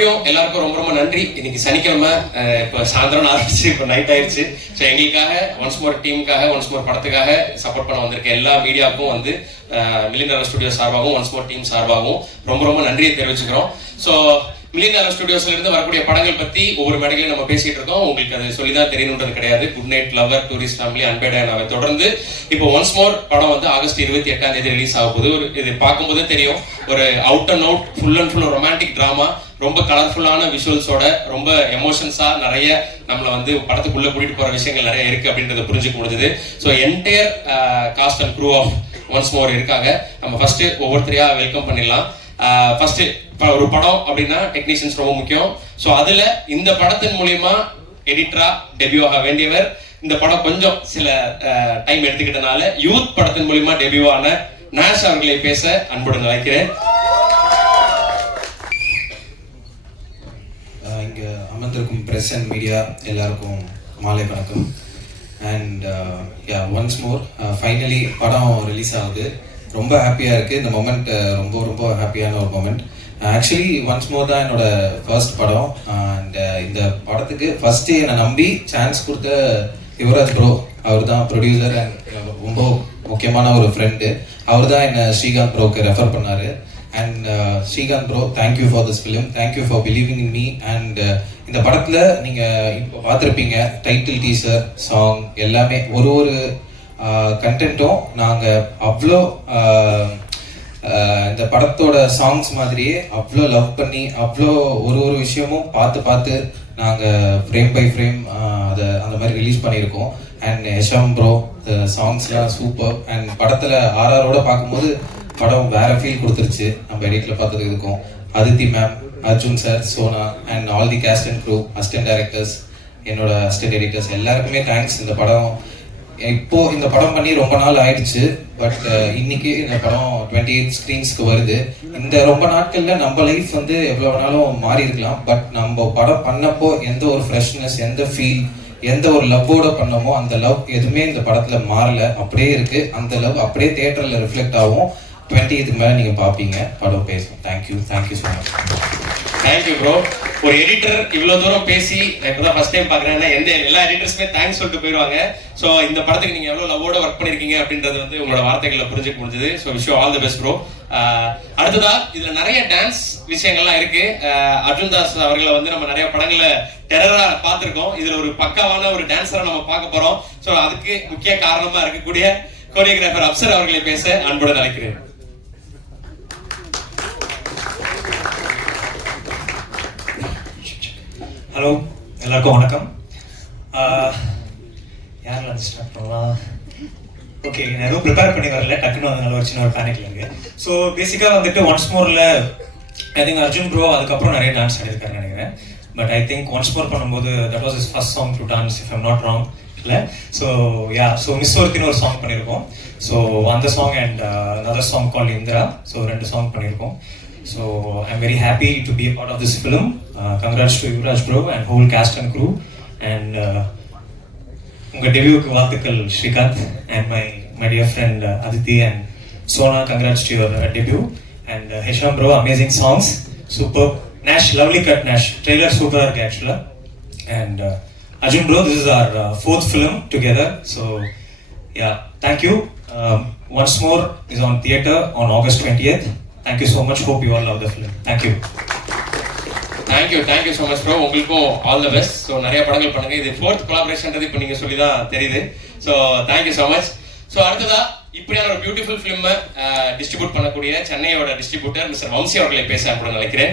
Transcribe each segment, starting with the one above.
மறுபடியும் எல்லாருக்கும் ரொம்ப ரொம்ப நன்றி. இன்னைக்கு சனிக்கிழமை, இப்போ சாயந்தரம் ஆரம்பிச்சு இப்போ நைட் ஆயிடுச்சு. ஸோ எங்களுக்காக ஒன்ஸ் மோர் டீமுக்காக, ஒன்ஸ் மோர் படத்துக்காக சப்போர்ட் பண்ண வந்திருக்க எல்லா மீடியாவுக்கும் வந்து மில்லியன் ஸ்டுடியோ சார்பாகவும் ஒன்ஸ் மோர் டீம் சார்பாகவும் ரொம்ப ரொம்ப நன்றியை தெரிவிச்சுக்கிறோம். ஸோ மில்லியன் ஸ்டுடியோஸ்ல இருந்து வரக்கூடிய படங்கள் பத்தி ஒவ்வொரு மேடைகளையும் நம்ம பேசிட்டு இருக்கோம். உங்களுக்கு அது சொல்லிதான் தெரியணுன்றது கிடையாது. Good night lover, tourist family, அன்பேடாவை தொடர்ந்து இப்போ ஒன்ஸ் மோர் படம் வந்து ஆகஸ்ட் 28 ரிலீஸ் ஆக போகுது. இது பார்க்கும்போதே தெரியும், ஒரு out and out full and full romantic drama, ரொம்ப கலர்ஃபுல்லான விஷுவல்ஸோட, ரொம்ப எமோஷன்ஸா நிறைய நம்மளை வந்து படத்துக்குள்ள கூட்டிட்டு போற விஷயங்கள் நிறைய இருக்கு அப்படின்றத புரிஞ்சுக்க முடிஞ்சது. So entire cast and crew of once more இருக்காங்க. நம்ம ஃபர்ஸ்ட் ஒவ்வொருத்தரையா வெல்கம் பண்ணிடலாம். ஃபர்ஸ்ட் ஒரு படம் அப்படின்னா டெக்னீஷியன்ஸ் ரொம்ப முக்கியம். ஸோ அதுல இந்த படத்தின் மூலியமா எடிட்டரா டெபியூ ஆக வேண்டியவர், இந்த படம் கொஞ்சம் சில டைம் எடுத்துக்கிட்டனால யூத் படத்தின் மூலியமா டெபியூ ஆன நாஷ் அவர்களை பேச அன்புடன் அழைக்கிறேன். இங்க அமர்ந்திருக்கும் பிரஸ் அண்ட் மீடியா எல்லாருக்கும் மாலை வணக்கம். அண்ட் ஒன்ஸ் மோர் ஃபைனலி படம் ரிலீஸ் ஆகுது. ரொம்ப ஹாப்பியாக இருக்குது. இந்த மொமெண்ட் ரொம்ப ரொம்ப ஹாப்பியான ஒரு மொமெண்ட். ஆக்சுவலி ஒன்ஸ் மோர் தான் என்னோட ஃபர்ஸ்ட் படம். அண்ட் இந்த படத்துக்கு ஃபர்ஸ்ட்டு என்னை நம்பி சான்ஸ் கொடுத்த யுவராஜ் ப்ரோ, அவர் தான் ப்ரொடியூசர் அண்ட் ரொம்ப முக்கியமான ஒரு ஃப்ரெண்டு. அவர் தான் என்னை ஸ்ரீகாந்த் ப்ரோக்கு ரெஃபர் பண்ணார். And Srikanth bro, thank you for this film, thank you for believing in me. And இந்த படத்தில் நீங்கள் இப்போ பார்த்துருப்பீங்க, டைட்டில், டீசர், சாங் எல்லாமே ஒரு கண்டென்ட்டும் நாங்கள் அவ்வளோ இந்த படத்தோட சாங்ஸ் மாதிரியே அவ்வளோ லவ் பண்ணி, அவ்வளோ ஒரு விஷயமும் பார்த்து நாங்கள் ஃப்ரேம் பை ஃப்ரேம் அதை அந்த மாதிரி ரிலீஸ் பண்ணியிருக்கோம். அண்ட் யஷாம் ப்ரோ, சாங்ஸ்லாம் சூப்பர். அண்ட் படத்தில் ஆர்ஆரோட பார்க்கும்போது படம் வேற ஃபீல் கொடுத்துருச்சு நம்ம எடிட்டில் பார்த்ததுக்கு இருக்கும். Aditi ma'am, Arjun sir, Sona and all the cast and crew, assistant directors, என்னோட அசிஸ்டன்ட் எடிட்டர்ஸ் எல்லாருக்குமே தேங்க்ஸ். இந்த படம் இப்போ இந்த படம் பண்ணி ரொம்ப நாள் ஆயிடுச்சு. பட் இன்னைக்கு இந்த படம் 28 ஸ்க்ரீன்ஸ்க்கு வருது. இந்த ரொம்ப நாட்கள்ல நம்ம லைஃப் வந்து எவ்வளவு வேணாலும் மாறி இருக்கலாம். பட் நம்ம படம் பண்ணப்போ எந்த ஒரு ஃப்ரெஷ்னஸ், எந்த ஃபீல், எந்த ஒரு லவ்வோட பண்ணமோ அந்த லவ் எதுவுமே இந்த படத்துல மாறல, அப்படியே இருக்கு. அந்த லவ் அப்படியே தியேட்டர்ல ரிஃப்ளெக்ட் ஆகும். 28க்கு மேல நீங்க பாப்பீங்க, படம் பேசும். Thank you so much. Thank you bro. ஒரு எடிட்டர் இவ்வளவு தூரம் பேசி இப்பதான் ஃபர்ஸ்ட் டைம் பாக்குறேன்னா எல்லா எடிட்டர்ஸுமே தேங்க்ஸ் சொல்லிட்டு போயிடுவாங்க. ஸோ இந்த படத்துக்கு நீங்க எவ்வளவு லவ்வோட ஒர்க் பண்ணிருக்கீங்க அப்படின்றது வந்து உங்களோட வார்த்தைகளை புரிஞ்சுக்க முடிஞ்சது. So wish you all the best bro. அடுத்ததா இதுல நிறைய டான்ஸ் விஷயங்கள்லாம் இருக்கு. அர்ஜுன் தாஸ் அவர்களை வந்து நம்ம நிறைய படங்களை டெரரா பார்த்திருக்கோம். இதுல ஒரு பக்காவான ஒரு டான்ஸரை நம்ம பார்க்க போறோம். ஸோ அதுக்கு முக்கிய காரணமா இருக்கக்கூடிய கோரியோகிராஃபர் அப்சர் அவர்களை பேச அன்புடன் அழைக்கிறேன். ஹலோ, எல்லாருக்கும் வணக்கம். யாரில் வந்து ஸ்டார்ட் பண்ணலாம்? ஓகே, நான் எதுவும் ப்ரிப்பேர் பண்ணி வரல, டக்குன்னு வந்து நல்ல ஒரு சின்ன ஒரு பேனிக்ல இருக்கு. ஸோ பேசிக்காக வந்துட்டு ஒன்ஸ் மோரில் ஐ திங்க் அர்ஜுன் ப்ரோ அதுக்கப்புறம் நிறைய டான்ஸ் ஆடிருக்காருன்னு நினைக்கிறேன். But I think once more பண்ணும்போது that was is first song to dance, if I'm not wrong இல்லை. ஸோ மிஸ் ஒருத்தின்னு ஒரு சாங் பண்ணியிருக்கோம். ஸோ அந்த song and another song call Indira. So 2 song பண்ணியிருக்கோம். So I'm very happy to be a part of this film. Congrats to Yuvraj bro and whole cast and crew. And unga debut ku vaalthukal Srikanth and my dear friend Aditi and Sona. Congrats to your debut. And Hesham bro, amazing songs, superb. Nash, lovely cut Nash. Trailer super actually. And Arjun bro, this is our 4th film together. So yeah, thank you. Once more is on theater on August 20th. Thank you so much. Hope you all love the film. Thank you. Thank you so much bro. உங்களுக்கும் all the best. So நிறைய படங்கள் பண்ணுங்க. இது 4th கொலாபரேஷன்றது இப்போ நீங்க சொல்லி தான் தெரியுது. So thank you so much. So அடுத்ததா இப்படியான ஒரு பியூட்டிஃபுல் ஃபிலிமை டிஸ்ட்ரிபியூட் பண்ணக்கூடிய சென்னையோட டிஸ்ட்ரிபியூட்டர் மிஸ்டர் வம்சி அவர்களை பேச அன்புடன் நினைக்கிறேன்.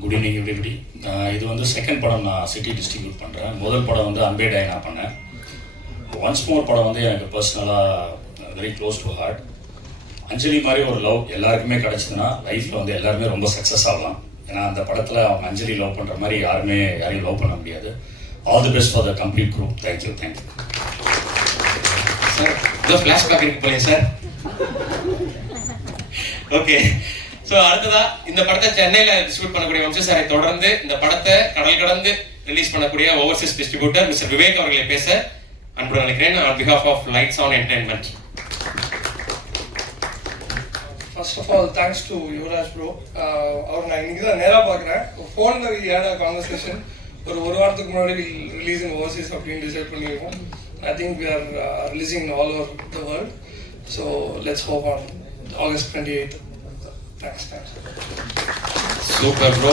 Good evening everybody. இது வந்து செகண்ட் படம் நான் சிட்டி டிஸ்ட்ரிபியூட் பண்ணுறேன். முதல் படம் வந்து அன்பேடாய் நான் பண்ணேன். ஒன்ஸ் மோர் படம் வந்து எனக்கு பர்சனலாக வெரி க்ளோஸ் டு ஹார்ட். அஞ்சலி மாதிரி ஒரு லவ் எல்லாருக்குமே கிடச்சிதுன்னா லைஃப்பில் வந்து எல்லாருமே ரொம்ப சக்ஸஸ் ஆகலாம். ஏன்னா அந்த படத்தில் அவங்க அஞ்சலி லவ் பண்ணுற மாதிரி யாரையும் லவ் பண்ண முடியாது. All the best for the complete group. Thank you. Sir ஏதோ ஃப்ளாஷ்பேக் இருக்கு போலயே சார். ஓகே, ஸோ அடுத்ததா இந்த படத்தை சென்னையில் டிஸ்ட்ரிபியூட் பண்ணக்கூடிய வம்சி சாரை தொடர்ந்து இந்த படத்தை கடல் கடந்து ரிலீஸ் பண்ணக்கூடிய ஓவர்சீஸ் டிஸ்ட்ரிபியூட்டர் மிஸ்டர் விவேக் அவர்களை பேச அன்புடன் நினைக்கிறேன். on behalf of Lights On Entertainment. First of all thanks to Yuvraj bro. அவர் நான் இன்னைக்கு தான் நேராக பார்க்குறேன். ஃபோனில் ஏடா கான்வர்சேஷன் ஒரு வாரத்துக்கு முன்னாடி ரிலீஸ் இன் ஓவர்சீஸ் அப்படின்னு டிசைட் பண்ணியிருக்கோம். I think we are releasing all over the world. So let's hope on August 28th. Thanks. Super bro.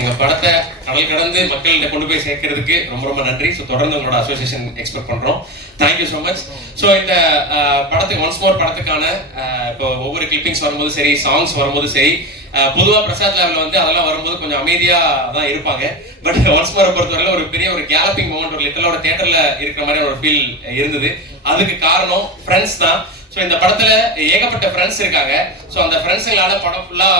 எங்க படத்தை கடல் கடந்து மக்கள்கிட்ட கொண்டு போய் சேர்க்கறதுக்கு ரொம்ப ரொம்ப நன்றி. ஸோ தொடர்ந்து உங்களோட அசோசியேஷன் எக்ஸ்பெக்ட் பண்றோம். Thank you so much. ஸோ இந்த படத்துக்கு ஒன்ஸ் மோர் படத்துக்கான இப்போ ஒவ்வொரு கிளிப்பிங்ஸ் வரும்போது சரி, சாங்ஸ் வரும்போது சரி, பொதுவாக பிரசாத் லேவில் வந்து அதெல்லாம் வரும்போது கொஞ்சம் அமைதியா தான் இருப்பாங்க. பட் ஒன்ஸ் மோரை பொறுத்தவரையில ஒரு பெரிய ஒரு கேலப்பிங் மூமெண்ட், ஒரு லிட்டலோட தியேட்டர்ல இருக்கிற மாதிரி ஒரு ஃபீல் இருந்தது. அதுக்கு காரணம் ஃப்ரெண்ட்ஸ் தான். ஸோ இந்த படத்துல ஏகப்பட்ட ஃப்ரெண்ட்ஸ் இருக்காங்க. ஸோ அந்த ஃப்ரெண்ட்ஸுங்களால படம் ஃபுல்லா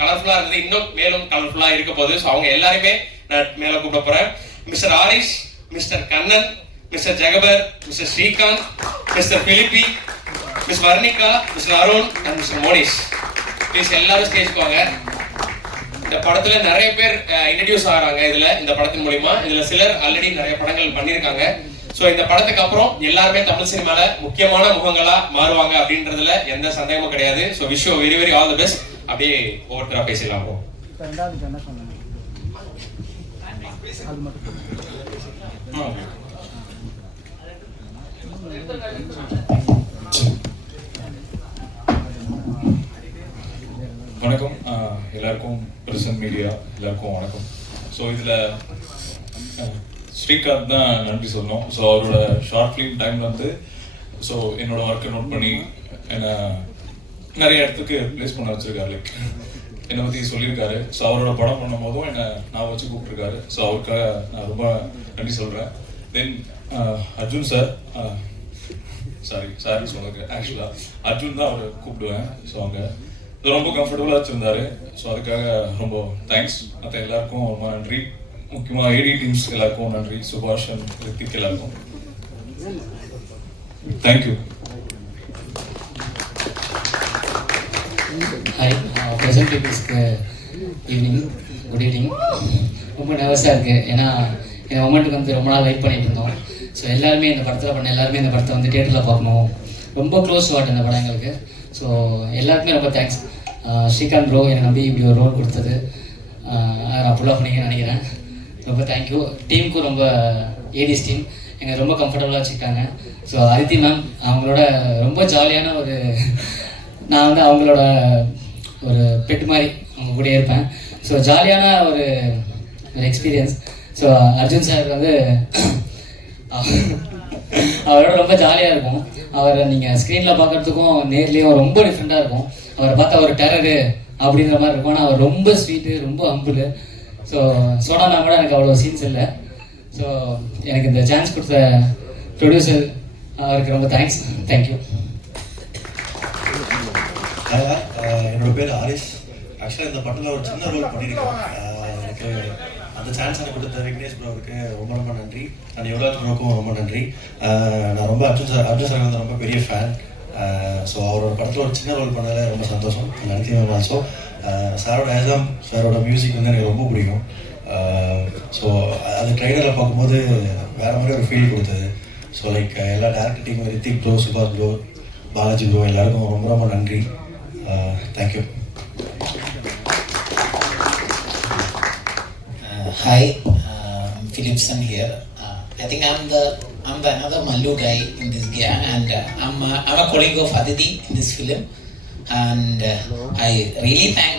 கலர்ஃபுல்லா இருந்தது, இன்னும் மேலும் கலர்ஃபுல்லா இருக்க போகுது. ஸோ அவங்க எல்லாருமே நான் மேல கூப்பிட போறேன். Mister Aarish, mister Kannan, mister Jahabar, mister Srikanth, mister Philippe, miss Varnika, mister Arun and mister Monish. Please எல்லாரும் ஸ்டேஜ்க்கு வாங்க. இந்த படத்துல நிறைய பேர் இன்ட்ரடியூஸ் ஆகிறாங்க இந்த படத்தின் மூலியமா. இதுல சிலர் ஆல்ரெடி நிறைய படங்கள் பண்ணியிருக்காங்க. ஸோ இந்த படத்துக்கு அப்புறம் எல்லாருமே தமிழ் சினிமால முக்கியமான முகங்களா மாறுவாங்க அப்படின்றதுல எந்த சந்தேகமும் கிடையாது. So wish you very very all the best. அப்படியே ஒவ்வொருத்தரா பேசலாம். வணக்கம் எல்லாருக்கும், பிரசன்ட் மீடியா எல்லாருக்கும் வணக்கம். ஸோ இதில் ஸ்ரீகாந்த் தான் நன்றி சொல்லணும். ஸோ அவரோட ஷார்ட் ஃபிலிம் டைமில் வந்து ஸோ என்னோட ஒர்க்கை நோட் பண்ணி என்னை நிறைய இடத்துக்கு ப்ளேஸ் பண்ண வச்சுருக்காரு. லைக் என்னை பற்றி சொல்லியிருக்காரு. ஸோ அவரோட படம் பண்ணும் போதும் என்னை நான் வச்சு கூப்பிட்ருக்காரு. ஸோ அவருக்காக நான் ரொம்ப நன்றி சொல்கிறேன். தென் அர்ஜுன் சார், சாரி சொல்லுங்க, ஆக்சுவலாக அர்ஜுன் தான் அவரை கூப்பிடுவேன். ஸோ அங்கே ரொம்ப கம்ஃபர்டபுளாக வச்சுருந்தாரு. ஸோ அதுக்காக ரொம்ப தேங்க்ஸ். மற்ற எல்லாருக்கும் ரொம்ப நன்றி. முக்கியமாக ஏடி டீம்ஸ் எல்லாருக்கும் நன்றி. சுபாஷ் அண்ட் ரித்திக் எல்லாருக்கும் தேங்க்யூ. ஹாய், ப்ரெசன்ட் பீப்புள்ஸ்க்கு ஈவினிங், குட் ஈவினிங். ரொம்ப நர்வஸாக இருக்குது. ஏன்னா இந்த மொமெண்ட்டுக்கு வந்து ரொம்ப நாள் வெயிட் பண்ணிட்டு இருந்தோம். ஸோ எல்லாருமே இந்த படத்தில் பண்ண எல்லாருமே இந்த படத்தை வந்து தியேட்டரில் பார்க்கணும். ரொம்ப க்ளோஸ் வாட் இந்த படம் எங்களுக்கு. ஸோ எல்லாருக்குமே ரொம்ப தேங்க்ஸ். ஸ்ரீகாந்த் ப்ரோ என்னை நம்பி இப்படி ஒரு ரோல் கொடுத்தது நான் ஃபுல்லாக பண்ணிங்கன்னு நினைக்கிறேன். ரொம்ப தேங்க்யூ. டீமுக்கும் ரொம்ப, ஏடிஸ் டீம் எங்களை ரொம்ப கம்ஃபர்டபுளாக வச்சுக்கிட்டாங்க. ஸோ அதித்தி மேம் அவங்களோட ரொம்ப ஜாலியான ஒரு, நான் வந்து அவங்களோட ஒரு பெட் மாதிரி அவங்க கூட இருப்பேன். ஸோ ஜாலியான ஒரு எக்ஸ்பீரியன்ஸ். ஸோ அர்ஜுன் சார் வந்து அவரோட ரொம்ப ஜாலியாக இருக்கும். அவரை நீங்கள் ஸ்க்ரீனில் பார்க்குறதுக்கும் நேர்லேயும் ரொம்ப டிஃப்ரெண்ட்டாக இருக்கும். அவரை பார்த்தா ஒரு டெரரு அப்படின்ற மாதிரி இருக்கும். ஆனால் அவர் ரொம்ப ஸ்வீட்டு, ரொம்ப ஹம்பிள். ஸோ சோடானா கூட எனக்கு அவ்வளோ சீன்ஸ் இல்லை. ஸோ எனக்கு இந்த சான்ஸ் கொடுத்த ப்ரொடியூசர் அவருக்கு ரொம்ப தேங்க்ஸ். தேங்க்யூ. என்னோட பேர் ஆரிஷ். ஆக்சுவலாக இந்த படத்தில் ஒரு சின்ன ரோல் பண்ணியிருக்கேன். எனக்கு அந்த சான்ஸ் எனக்கு கொடுத்த விக்னேஷ் ப்ரோவுக்கு ரொம்ப ரொம்ப நன்றி. நான் யுவராஜ் ப்ரோவுக்கும் ரொம்ப நன்றி. நான் ரொம்ப அர்ஜுன் சார் வந்து ரொம்ப பெரிய ஃபேன். ஸோ அவரோட படத்தில் ஒரு சின்ன ரோல் பண்ணதில் ரொம்ப சந்தோஷம். நன்றி மேம். ஆல்சோ சாரோட ஏசாம் சாரோட மியூசிக் வந்து எனக்கு ரொம்ப பிடிக்கும். ஸோ அது ட்ரைலரில் பார்க்கும்போது வேறு மாதிரி ஒரு ஃபீல் கொடுத்தது. ஸோ லைக் எல்லா டேரக்டர் டீம், ரித்திக் ப்ரோ, சுபாஷ் ப்ரோ, பாலாஜி ப்ரோ எல்லாருக்கும் ரொம்ப ரொம்ப நன்றி. Thank you. Hi, I'm Philipson here. I think I'm the another Mallu guy in this game, and I'm a colleague of Aditi in this film, and I really thank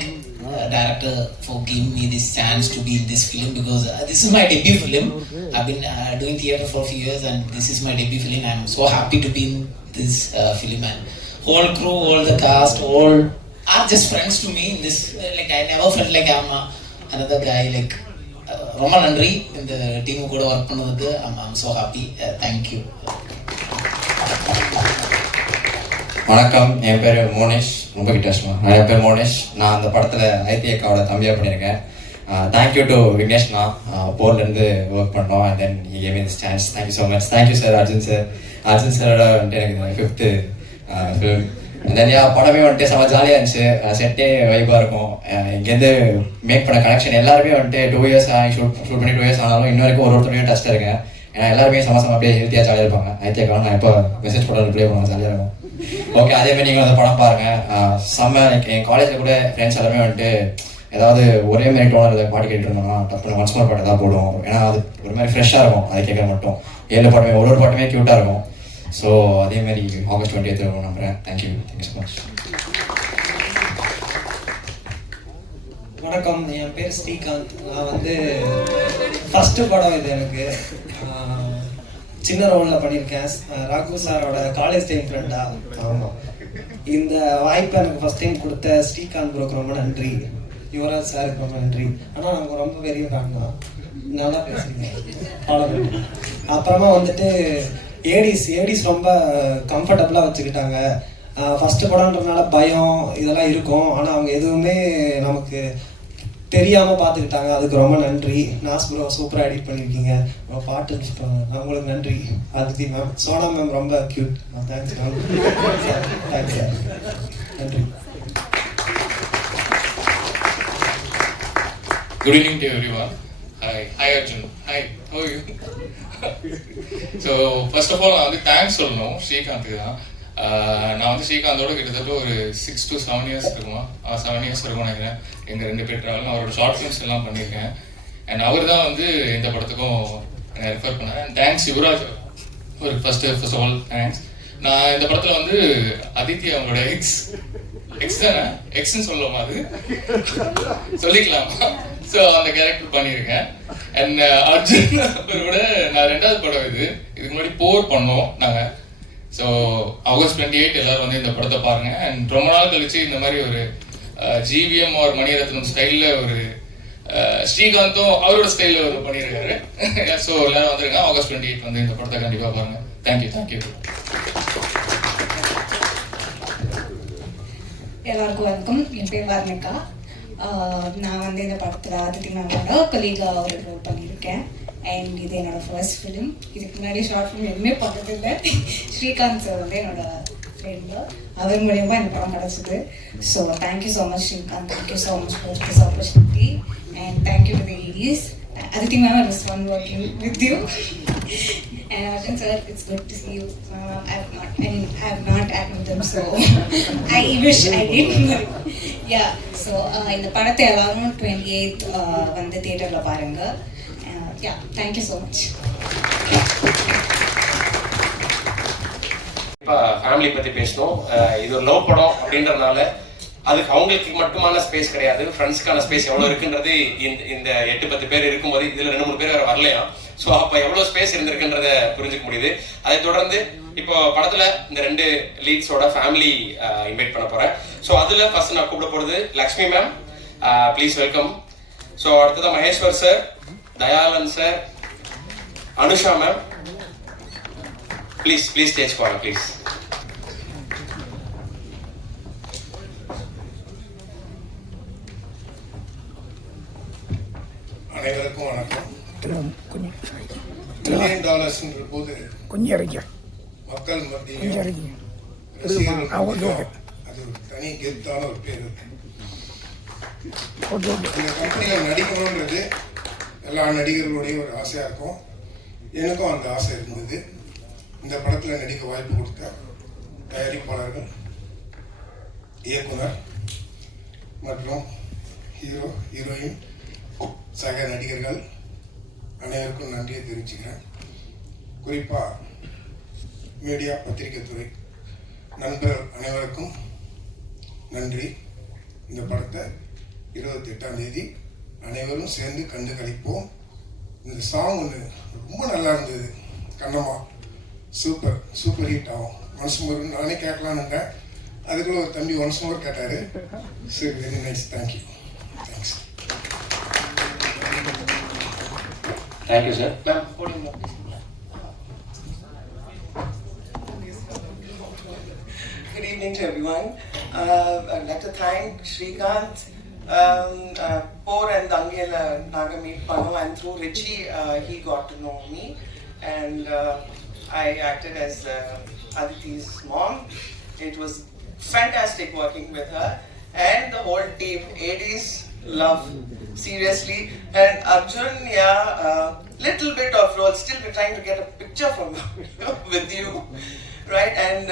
director for giving me this chance to be in this film, because this is my debut film. I've been doing theatre for a few years, and this is my debut film. I'm so happy to be in this film, and whole crew, all the cast, all are just friends to me in this. Like I never felt like I'm another guy. Like ரொம்ப நன்றி இந்த team கூட work பண்ணதுக்கு. I'm so happy. Thank you. வணக்கம், என் பேர் மோனேஷ். ரொம்ப வித்தியாசமா நிறைய பேர் மோனேஷ். நான் அந்த படத்தில் ஐடி அக்காவோட தம்பியாக பண்ணியிருக்கேன். தேங்க்யூ டு விக்னேஷ்னா, போர்லேருந்து ஒர்க் பண்ணோம். And then he gave me this chance. Thank you so much. Thank you sir. Arjun சாரோட வந்துட்டு எனக்கு 5th ஃபிலிம். தென் படமே வந்துட்டு செம்ம ஜாலியாக இருந்துச்சு. செட்டே வைப்பாக இருக்கும். இங்கேருந்து மேக் பண்ண கனெக்ஷன் எல்லாருமே வந்துட்டு 2 years ஷூட் பண்ணி 2 years ஆனாலும் இன்ன வரைக்கும் ஒருத்தரையும் டச்சாக இருக்கேன். ஏன்னா எல்லாருமே சமசம் அப்படியே ஹெல்த்தியாக ஜாலியாக இருப்பாங்க. ஐத்தியக்காலம் நான் எப்போ மெசேஜ் போட ரிப்ளை பண்ணுவாங்க, ஜாலியாக இருக்கும். ஓகே, அதேமாதிரி நீங்கள் அந்த படம் பாருங்கள். செம்ம. என் காலேஜில் கூட ஃப்ரெண்ட்ஸ் எல்லாமே வந்துட்டு ஏதாவது ஒரே மாதிரி டோனரில் பாட்டு கேட்டு இருந்தோம்னா டப்புனு ஒன்ஸ் மோர் பாட்டு தான் போடுவோம். ஏன்னா அது ஒரு மாதிரி ஃப்ரெஷ்ஷாக இருக்கும். அதை கேட்க மட்டும் 7 பாட்டுமே ஒரு பாட்டுமே க்யூட்டாக இருக்கும். ஸோ அதேமாதிரி August 20th நம்புகிறேன். Thank you so much. வணக்கம், என் பேர் ஸ்ரீகாந்த். நான் வந்து ஃபஸ்ட்டு படம் இது எனக்கு. சின்ன ரோலில் பண்ணியிருக்கேன். ராகு சாரோட காலேஜ் டைம் ஃப்ரெண்டா. ஆமாம். இந்த வாய்ப்பை எனக்கு ஃபஸ்ட் டைம் கொடுத்த ஸ்ரீகாந்த் ப்ரோக்கு ரொம்ப நன்றி. யுவராஜ் சாருக்கு ரொம்ப நன்றி. ஆனால் நாங்கள் ரொம்ப பெரிய ஃபேன் தான். நல்லா பேசுறீங்க. அப்புறமா வந்துட்டு ஏடிஸ் ரொம்ப கம்ஃபர்டபுளாக வச்சுக்கிட்டாங்க. ஃபஸ்ட்டு படம்ன்றதுனால பயம் இதெல்லாம் இருக்கும். ஆனால் அவங்க எதுவுமே நமக்கு தெரியாமல் பார்த்துக்கிட்டாங்க. அதுக்கு ரொம்ப நன்றி. நாஸ் ப்ரோ சூப்பராக எடிட் பண்ணியிருக்கீங்க. பாட்டு உங்களுக்கு நன்றி. அதித்தி மேம், சோனா மேம் ரொம்ப cute. Thanks ma'am. Thanks sir. நன்றி. Good evening to everyone. Hi Arjun. Hi, how are you? So first of all, நான் வந்து தேங்க்ஸ் சொல்லணும் ஸ்ரீகாந்துக்கு தான். நான் வந்து ஸ்ரீகாந்தோட கிட்டத்தட்ட ஒரு 6 to 7 years இருக்குமா, 7 years இருக்கும் நினைக்கிறேன். எங்கள் 2 பேர் ட்ராவலும் அவரோட ஷார்ட் ஃபிலிம்ஸ் எல்லாம் பண்ணியிருக்கேன். அண்ட் அவர் தான் வந்து இந்த படத்துக்கும் என்னை ரெஃபர் பண்ணேன். அண்ட் தேங்க்ஸ் யுவராஜ் ஒரு ஃபர்ஸ்ட் ஆஃப் ஆல் தேங்க்ஸ். நான் இந்த படத்தில் வந்து அதித்தி அவங்களோட எக்ஸ் தானே, எக்ஸ்ன்னு சொல்லலாமா, அது சொல்லிக்கலாமா? ஸோ அந்த கேரக்டர் பண்ணியிருக்கேன். அண்ட் அர்ஜுன் அவரோட நான் 2வது படம் இதுக்கு முன்னாடி போர் பண்ணோம் நாங்கள். ஸோ August 28 எல்லாரும் வந்து இந்த படத்தை பாருங்க. அண்ட் ரொம்ப நாள் கழிச்சு இந்த மாதிரி ஒரு ஜிவிஎம் ஒரு மணிரத்னம் ஸ்டைலில் ஒரு ஸ்ரீகாந்தும் அவரோட ஸ்டைலில் ஒரு பண்ணியிருக்காரு. ஸோ எல்லாரும் வந்துருங்க. August 28 வந்து இந்த படத்தை கண்டிப்பாக பாருங்க. தேங்க்யூ. எல்லாருக்கும் வணக்கம். என் பேர் வர்ணிகா. நான் வந்து இந்த படத்தில் அதித்தி மேமோட கொலீகாக ஒரு ரோல் பண்ணியிருக்கேன். அண்ட் இது என்னோட ஃபர்ஸ்ட் ஃபிலிம். இதுக்கு முன்னாடி ஷார்ட் ஃபிலிம் எதுவுமே பண்ணதில்லை. ஸ்ரீகாந்த் சார் வந்து என்னோட ஃப்ரெண்டு. அவர் மூலியமாக இந்த படம் கிடச்சிது. So thank you so much Srikanth. Thank you so much for this opportunity. And thank you to the Aedes. Aditi ma'am, it was fun working with you. And Arjun sir, it's good to see you. I have not acted with them, so I wish I did. Yeah, so இந்த படத்தை எல்லாரும் 28th வந்து தியேட்டர்ல பாருங்க. Yeah, thank you so much. இப்போ family பற்றி பேசணும். இது ஒரு லவ் படம் அப்படின்றதுனால அதுக்கு அவங்களுக்கு மட்டுமான ஸ்பேஸ் கிடையாது, ஃப்ரெண்ட்ஸ்க்கான ஸ்பேஸ் எவ்வளோ இருக்குன்றது இந்த 8-10 பேர் இருக்கும்போது இதில் 2-3 பேர் வேறு வரலையா. ஸோ அப்போ எவ்வளோ ஸ்பேஸ் இருந்திருக்குன்றத புரிஞ்சுக்க முடியுது. அதை தொடர்ந்து இப்போ படத்தில் இந்த 2 லீட்ஸோட ஃபேமிலி இன்வைட் பண்ண போகிறேன். ஸோ அதில் ஃபர்ஸ்ட் நான் கூப்பிட போகிறது Lakshmi ma'am. Please welcome. So அடுத்ததான் Maheshwar sir, Dayalan sir, Anusha ma'am. Please stage போங்க ப்ளீஸ். அனைவருக்கும் வணக்கம். $1 மில்லியன் போது மக்கள் மத்தியில் அது ஒரு தனி கெத்தான ஒரு பேர் இருக்கு. இந்த கம்பெனியில் நடிக்கணுன்றது எல்லா நடிகர்களுடைய ஒரு ஆசையாக இருக்கும். எனக்கும் அந்த ஆசை இருந்தது. இந்த படத்தில் நடிக்க வாய்ப்பு கொடுத்த தயாரிப்பாளர்கள், இயக்குனர் மற்றும் ஹீரோ ஹீரோயின் சக நடிகர்கள் அனைவருக்கும் நன்றியை தெரிவிச்சுக்கிறேன். குறிப்பாக மீடியா பத்திரிகை துறை நண்பர்கள் அனைவருக்கும் நன்றி. இந்த படத்தை 28ஆம் தேதி அனைவரும் சேர்ந்து கண்டு கழிப்போம். இந்த சாங் ஒன்று ரொம்ப நல்லா இருந்தது. கண்ணம்மா சூப்பர் ஹிட் ஆகும். ஒன்ஸ் மோர் நானே கேட்கலான்னு அதுக்குள்ள ஒரு தம்பி ஒன்ஸ் மோர் கேட்டாரு. சரி, very nice. Thank you. Thanks. Thank you, sir. Ma'am, good evening to everyone. I'd like to thank Srikanth, Por and Dangel Naga meet Panu, and through Richie he got to know me, and I acted as Aditi's mom. It was fantastic working with her and the whole team. 80s love seriously. And Arjun, little bit of role. Still, we're trying to get a picture from with you, right? And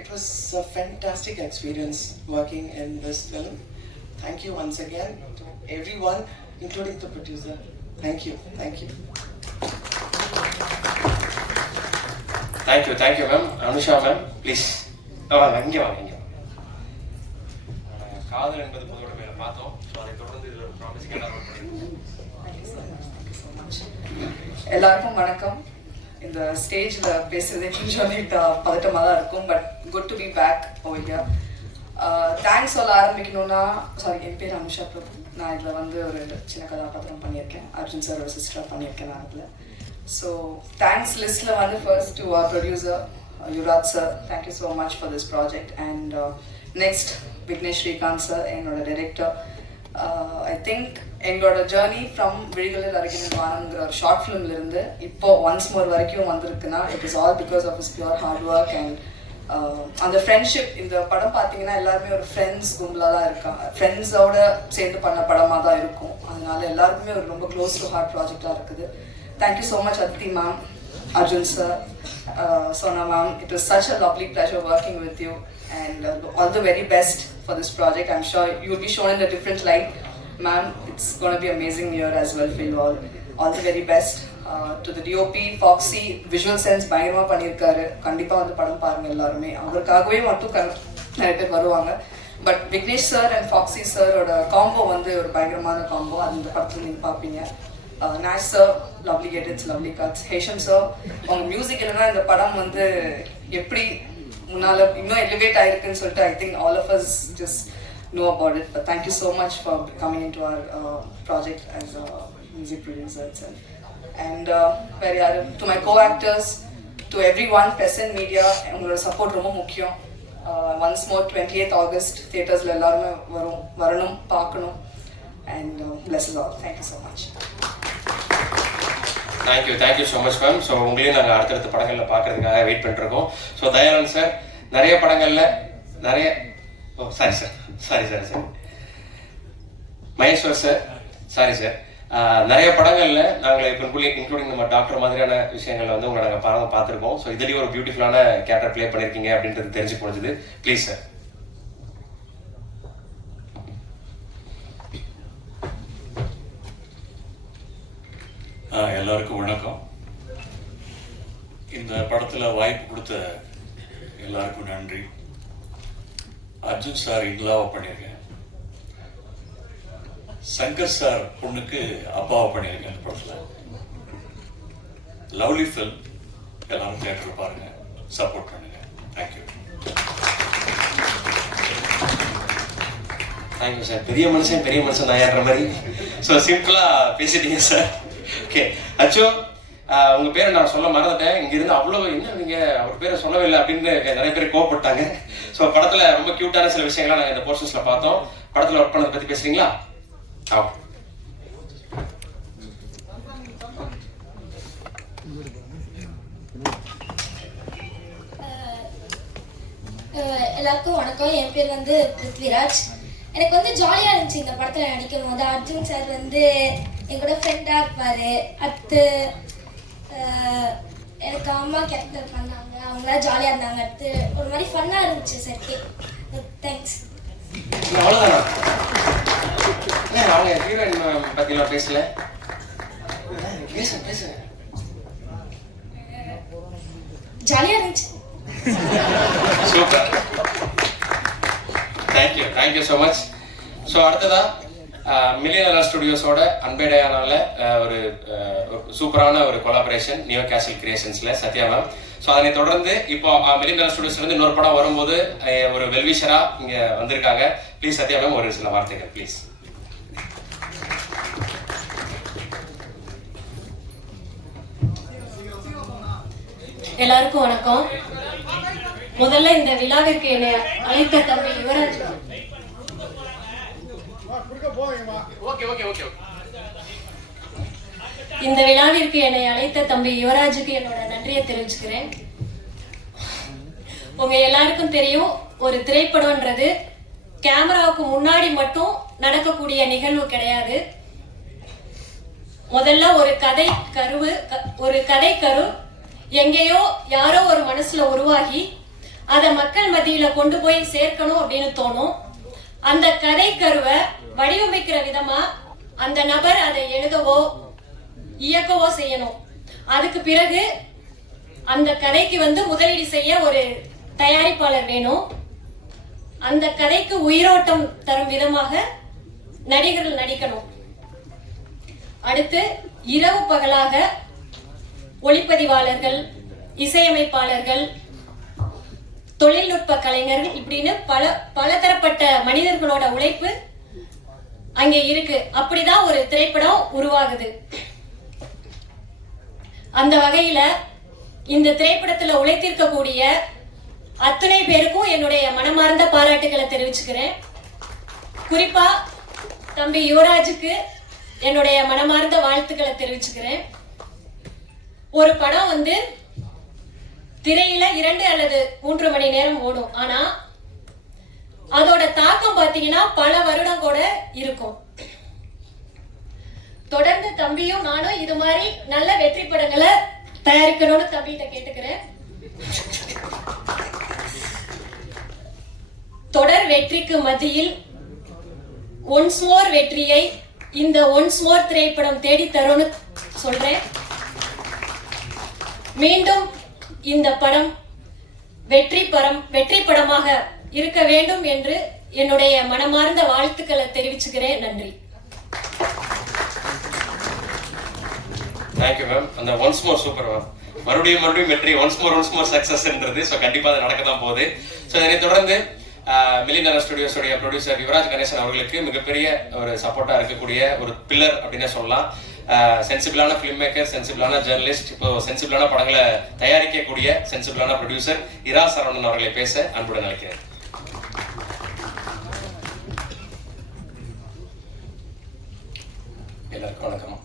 it was a fantastic experience working in this film. Thank you once again to everyone, including the producer. Thank you. Thank you, ma'am. Anusha, ma'am, please. வாங்க. காதல் என்பது பொதுவோட மேல பார்த்தோம். So அதை தொடர்ந்து இதில் ஒரு promising எல்லாரும் எல்லாருக்கும் வணக்கம். இந்த ஸ்டேஜில் பேசுறது கொஞ்சம் பதட்டமாக தான் இருக்கும், but good to be back over here. Thanks சொல்ல ஆரம்பிக்கணும்னா, என் பேர் அனுஷா பிரபு. நான் இதில் வந்து ஒரு சின்ன கதாபாத்திரம் பண்ணியிருக்கேன். அர்ஜுன் சாரோட சிஸ்டராக பண்ணியிருக்கேன் நான் அதில். ஸோ தேங்க்ஸ் லிஸ்ட்டில் வந்து first to our producer Yuvaraj sir, thank you so much for this project. And next Vignesh Srikanth sir, என்னோட டைரக்டர். ஐ திங்க் எங்களோட ஜேர்னி ஃப்ரம் விழிகளில் அருகினில் வானம்ங்கிற ஒரு ஷார்ட் ஃபிலிம்லேருந்து இப்போ ஒன்ஸ் மோர் வரைக்கும் வந்திருக்குன்னா it is all because of is pure hard work and அந்த friendship. இந்த படம் பார்த்தீங்கன்னா எல்லாருமே ஒரு ஃப்ரெண்ட்ஸ் கும்பலாக தான் இருக்காங்க, ஃப்ரெண்ட்ஸோட சேர்ந்து பண்ண படமாக தான் இருக்கும். அதனால எல்லாருக்குமே ஒரு ரொம்ப க்ளோஸ் டு ஹார்ட் ப்ராஜெக்டாக இருக்குது. Thank you so much Aditi ma'am, Arjun sir, Sona ma'am. It was such a lovely pleasure working with you, and all the very best for this project. I'm sure you will be shown in a different light, ma'am. It's going to be an amazing year as well for you all. All the very best to the DOP, Foxy. Visual sense பயங்கரமா பண்ணிருக்காரு. கண்டிப்பா வந்து படம் பாருங்க எல்லாருமே. அவருக்காகவே மட்டும் நிறைய பேர் வருவாங்க. But Vignesh sir and foxy சாரோட காம்போ வந்து ஒரு பயங்கரமான காம்போ. அது இந்த படத்தில் நீங்கள் பார்ப்பீங்க. Nash sir, lovely edits, lovely cuts. Hesham sir, உங்க மியூசிக் இல்லைன்னா இந்த படம் வந்து எப்படி முன்னால இன்னும் எலிவேட் ஆயிருக்குன்னு சொல்லிட்டு I think all of us just know about it. But thank you so much for coming into our project as a music producer itself. And to my co-actors, to everyone, present media, உங்களோட support ரொம்ப முக்கியம். Once more 28th August தியேட்டர்ஸ்ல எல்லாருமே வரணும் பார்க்கணும். And bless you all. Thank you so much. Thank you so much ma'am. So உங்களையும் நாங்கள் அடுத்தடுத்த படங்களில் பார்க்கறதுக்காக வெயிட் பண்ணிருக்கோம். ஸோ தயானந்த் சார் நிறைய படங்களில் சாரி மகேஸ்வர் சார் நிறைய படங்களில் நாங்கள் இப்போ இன்க்ளூடிங் நம்ம டாக்டர் மாதிரியான விஷயங்களில் வந்து உங்களை நாங்கள் பார்த்துருக்கோம். ஸோ இதுலேயும் ஒரு பியூட்டிஃபுல்லான கேரக்டர் ப்ளே பண்ணியிருக்கீங்க அப்படின்றது தெரிஞ்சு போனது. Please sir. எல்லாருக்கும் வணக்கம். இந்த படத்தில் வாய்ப்பு கொடுத்த எல்லாருக்கும் நன்றி. அர்ஜுன் சார் இன்லாவை பண்ணியிருக்கேன். சங்கர் சார் பொண்ணுக்கு அப்பாவை பண்ணியிருக்கேன் இந்த படத்தில். Lovely film. எல்லாரும் தியேட்டர் பாருங்க, சப்போர்ட் பண்ணுங்க. Thank you sir. பெரிய மனுஷன் நான் ஏற மாதிரி ஸோ சிம்பிளாக பேசிட்டீங்க சார். ஓகே அச்சோ, உங்க பேரை நான் சொல்ல மறந்துட்டேன். இங்கிருந்து அவ்வளோ என்ன நீங்க அவர் பேரை சொல்லவே இல்லை அப்படின்னு நிறைய பேர் கோவப்பட்டாங்க. ஸோ படத்துல ரொம்ப கியூட்டான சில விஷயங்கள்லாம் நாங்கள் இந்த போர்ஷன்ஸ்ல பார்த்தோம். படத்துல ஒர்க் பண்ணதை பத்தி பேசுறீங்களா? எல்லாருக்கும் வணக்கம். என் பேர் வந்து பிருத்விராஜ். எனக்கு வந்து ஜாலியாக இருந்துச்சு இந்த படத்தில் நடிக்கும் போது. அர்ஜுன் சார் வந்து எங்களோட ஃப்ரெண்டாக இருப்பார். அடுத்து எனக்கு அம்மா கேரக்டர் பண்ணாங்க, அவங்களாம் ஜாலியாக இருந்தாங்க. அடுத்து ஒரு மாதிரி ஃபன்னாக இருந்துச்சு செட்டு. தேங்க்ஸ். அவங்க ஹீரோயின் பற்றிலாம் பேசல. ஜாலியாக இருந்துச்சு. Super. Thank you so much. So அடுத்ததா மில்லியனர் ஸ்டுடியோஸோட அன்பேடையானால ஒரு சூப்பரான ஒரு கொலாபரேஷன் நியோ கேசல் கிரியேஷன்ஸ்ல சத்யா மேம். ஸோ அதனை தொடர்ந்து இப்போ மில்லியனர் ஸ்டுடியோஸ்லேருந்து இன்னொரு படம் வரும்போது ஒரு வெல்விஷரா இங்கே வந்திருக்காங்க. ப்ளீஸ் சத்யா மேம் ஒரு சில வார்த்தைகள் ப்ளீஸ். எல்லாருக்கும் வணக்கம். முதல்ல இந்த விழாவிற்கு என்னை அழைத்த தம்பி யுவராஜ், இந்த விழாவிற்கு என்னை அழைத்த தம்பி யுவராஜுக்கு என்னோட நன்றியை தெரிவிச்சுக்கிறேன். உங்க எல்லாருக்கும் தெரியும், ஒரு திரைப்படம்ன்றது கேமராவுக்கு முன்னாடி மட்டும் நடக்கக்கூடிய நிகழ்வு கிடையாது. முதல்ல ஒரு கதை கரு எங்கேயோ யாரோ ஒரு மனசுல உருவாகி அதை மக்கள் மத்தியில கொண்டு போய் சேர்க்கணும் அப்படின்னு தோணும். அந்த கதை கருவை வடிவமைக்கிற விதமா அந்த நபர் அதை எழுதவோ இயக்கவோ செய்யணும். அதுக்கு பிறகு அந்த கதைக்கு முதலீடு செய்ய ஒரு தயாரிப்பாளர் வேணும். அந்த கதைக்கு உயிரோட்டம் தரும் விதமாக நடிகர்கள் நடிக்கணும். அடுத்து இரவு பகலாக ஒளிப்பதிவாளர்கள், இசையமைப்பாளர்கள், தொழில்நுட்ப கலைஞர்கள் இப்படின்னு பல தரப்பட்ட மனிதர்களோட உழைப்பு அங்கே இருக்கு. அப்படிதான் ஒரு திரைப்படம் உருவாகுது. அந்த வகையில இந்த திரைப்படத்துல உழைத்திருக்கக்கூடிய அத்தனை பேருக்கும் என்னுடைய மனமார்ந்த பாராட்டுகளை தெரிவிச்சுக்கிறேன். குறிப்பா தம்பி யுவராஜுக்கு என்னுடைய மனமார்ந்த வாழ்த்துக்களை தெரிவிச்சுக்கிறேன். ஒரு படம் திரையில 2 அல்லது 3 மணி நேரம் ஓடும். ஆனா அதோட தாக்கம் பாத்தீங்கன்னா பல வருடம் கூட இருக்கும். தொடர்ந்து தம்பியும் நானும் இது மாதிரி நல்ல வெற்றி படங்களை தயாரிக்கணும்னு தம்பிகிட்ட கேட்டுக்கிறேன். தொடர் வெற்றிக்கு மத்தியில் ஒன்ஸ் மோர் வெற்றியை இந்த ஒன்ஸ் மோர் திரைப்படம் தேடி தரும்னு சொல்றேன். மீண்டும் இந்த படம் வெற்றி படமாக இருக்க வேண்டும் என்று என்னுடைய மனமார்ந்த வாழ்த்துக்களை தெரிவிச்சுக்கிறேன். நன்றி. Thank you ma'am. அந்த ஒன்ஸ் மோர் சூப்பர் மேம். மறுபடியும் வெற்றி, ஒன்ஸ் மோர் சக்சஸ்ன்றது. ஸோ கண்டிப்பாக அது நடக்க தான் போகுது. ஸோ இதனை தொடர்ந்து மில்லியனர் ஸ்டுடியோஸுடைய ப்ரொடியூசர் யுவராஜ் கணேசன் அவர்களுக்கு மிகப்பெரிய ஒரு சப்போர்ட்டாக இருக்கக்கூடிய ஒரு பில்லர் அப்படின்னே சொல்லலாம். சென்சிபிளான ஃபிலிம் மேக்கர், சென்சிபிளான ஜேர்னலிஸ்ட், இப்போ சென்சிபிளான படங்களை தயாரிக்கக்கூடிய சென்சிபிளான ப்ரொடியூசர் இரா சரவணன் அவர்களை பேச அன்புடன் அழைக்கிறேன். எல்லாருக்கும் வணக்கம்.